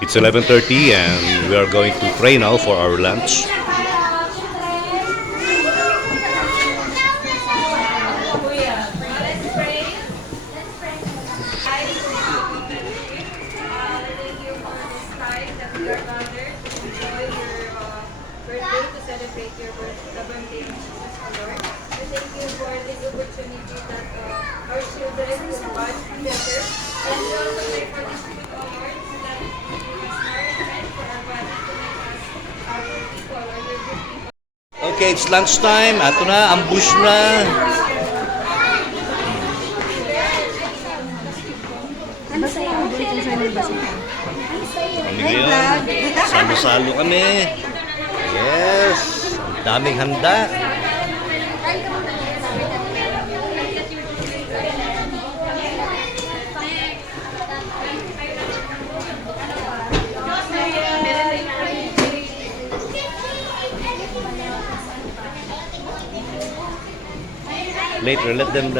It's 11:30 and we are going to pray now for our lunch. Celebrate your birth, the birthday of Jesus, our Lord. We thank you for this opportunity that our children will watch together. And we also pray for this food, O Lord, so that it will give us nourishment for our body to make us our people or your good people. Okay, it's lunchtime. Ato na, ambush na. Ano sa'yo ang bulit yung sa'yo ba siya? Kami ngayon, salo-salo kami. Yes, ang daming handa. Later, let them